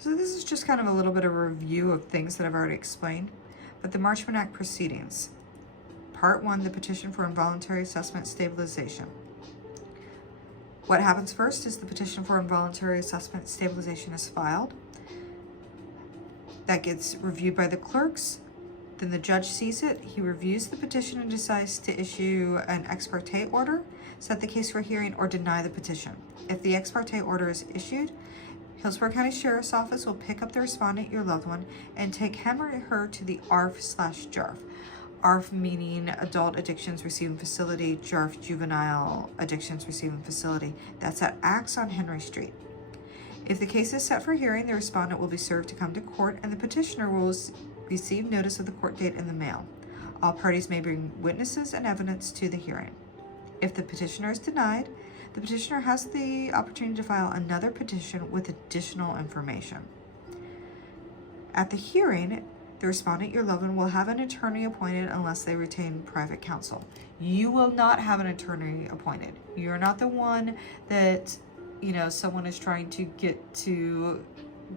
So this is just kind of a little bit of a review of things that I've already explained. But the Marchman Act proceedings. Part 1, the petition for involuntary assessment stabilization. What happens first is the petition for involuntary assessment stabilization is filed. That gets reviewed by the clerks. Then the judge sees it. He reviews the petition and decides to issue an ex parte order, set the case for hearing, or deny the petition. If the ex parte order is issued, Hillsborough County Sheriff's Office will pick up the respondent, your loved one, and take him or her to the ARF/JARF. ARF meaning Adult Addictions Receiving Facility, JARF Juvenile Addictions Receiving Facility. That's at Axe on Henry Street. If the case is set for hearing, the respondent will be served to come to court, and the petitioner will receive notice of the court date in the mail. All parties may bring witnesses and evidence to the hearing. If the petitioner is denied, the petitioner has the opportunity to file another petition with additional information. At the hearing, the respondent, your loved one, will have an attorney appointed unless they retain private counsel. You will not have an attorney appointed. You're not the one that, someone is trying to get to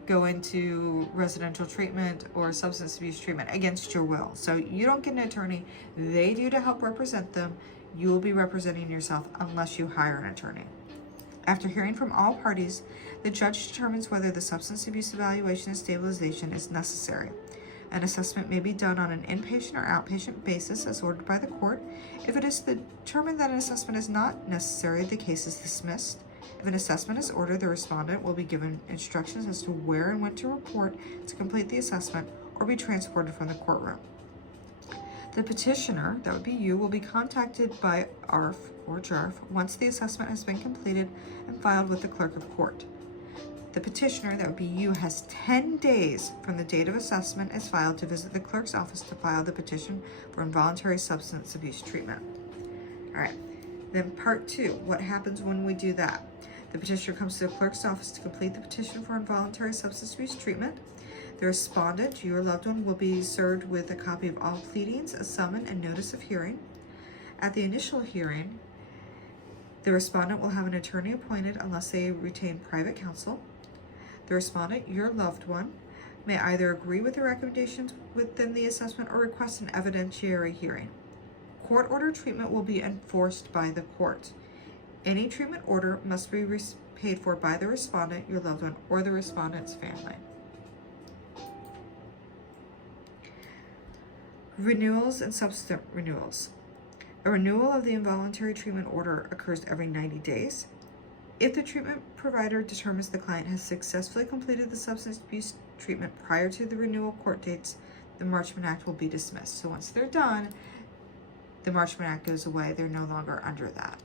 go into residential treatment or substance abuse treatment against your will. So you don't get an attorney. They do to help represent them. You will be representing yourself unless you hire an attorney. After hearing from all parties, the judge determines whether the substance abuse evaluation and stabilization is necessary. An assessment may be done on an inpatient or outpatient basis as ordered by the court. If it is determined that an assessment is not necessary, the case is dismissed. If an assessment is ordered, the respondent will be given instructions as to where and when to report to complete the assessment or be transported from the courtroom. The petitioner, that would be you, will be contacted by ARF or JARF once the assessment has been completed and filed with the clerk of court. The petitioner, that would be you, has 10 days from the date of assessment is filed to visit the clerk's office to file the petition for involuntary substance abuse treatment. All right, then part 2, what happens when we do that? The petitioner comes to the clerk's office to complete the petition for involuntary substance abuse treatment. The respondent, your loved one, will be served with a copy of all pleadings, a summons, and notice of hearing. At the initial hearing, the respondent will have an attorney appointed unless they retain private counsel. The respondent, your loved one, may either agree with the recommendations within the assessment or request an evidentiary hearing. Court order treatment will be enforced by the court. Any treatment order must be paid for by the respondent, your loved one, or the respondent's family. Renewals and subsequent renewals. A renewal of the involuntary treatment order occurs every 90 days. If the treatment provider determines the client has successfully completed the substance abuse treatment prior to the renewal court dates, the Marchman Act will be dismissed. So once they're done, the Marchman Act goes away. They're no longer under that.